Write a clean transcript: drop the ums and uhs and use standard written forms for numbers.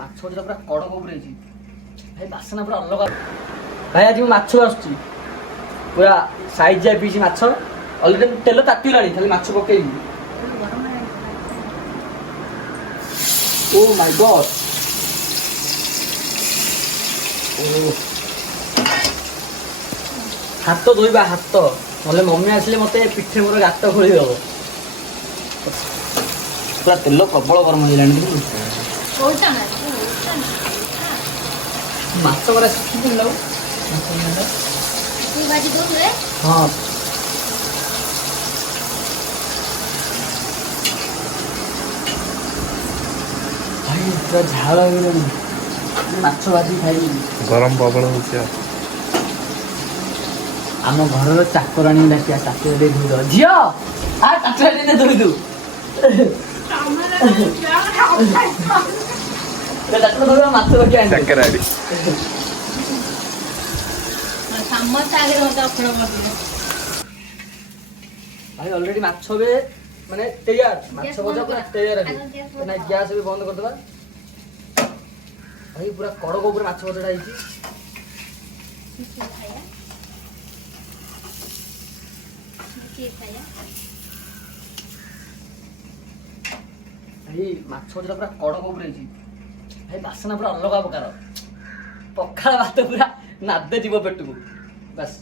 ମାଛ ଭଜା ପୁରା କଡ଼କ ଉପରେ ହେଇଛି ଭାଇ, ବାସନା ପୁରା ଅଲଗା। ଭାଇ ଆଜି ମୁଁ ମାଛ ଆସୁଛି ପୁରା ସାଇଜ୍ ଯାଏ ପିଇଛି ମାଛ। ଅଲରେଡି ତେଲ ତାତିଗଲାଣି, ଖାଲି ମାଛ ପକେଇବି। ଓ ମାଇ ଗଡ୍, ହାତ ଧୋଇବା ହାତ, ନହେଲେ ମମି ଆସିଲେ ମତେ ପିଠେ ମୋର ଗାତ ଖୋଳିଦବ। ପୁରା ତେଲ ପ୍ରବଳ ଗରମ ହେଇଗଲାଣି। ମାଛ ଗୁରା ଶିଖିଥିଲି ଆଉ ହଁ ଭାଇ ପୁରା ଝାଳ ହେଇଗଲାଣି, ମାଛ ଭାଜି ଖାଇବି। ଗରମ ପ୍ରବଳ ହଉଛି ଆଉ। ଆମ ଘରର ଚାକରାଣୀ ଡାକିଆ, ଚାକର ଟିକେ ଧୋଇଦବ। ଝିଅ ଆ ଚାକର ଟିକେ ଧୋଇଦୁ, ଚାକର ଧୋଇବା ମାଛ ରଖି ଆଣି। ଭାଇ ଅଲରେଡି ମାଛ ବି ମାନେ ତૈୟାର, ମାଛ ଭଜା ପୁରା ତୈୟାର ଅଛି। ଗ୍ୟାସ୍ ବି ବନ୍ଦ କରିଦେବା। ଭାଇ ପୁରା କଡ଼କ ଉପରେ ମାଛ ଭଜାଟା ହେଇଛି। ଭାଇ ମାଛ ଭଜାଟା ପୁରା କଡ଼କ ଉପରେ ହେଇଛି ଭାଇ, ବାସନା ପୁରା ଅଲଗା ପ୍ରକାର। ପଖାଳ ଭାତ ପୁରା ନାଦେ ଯିବ ପେଟକୁ ବାସ୍।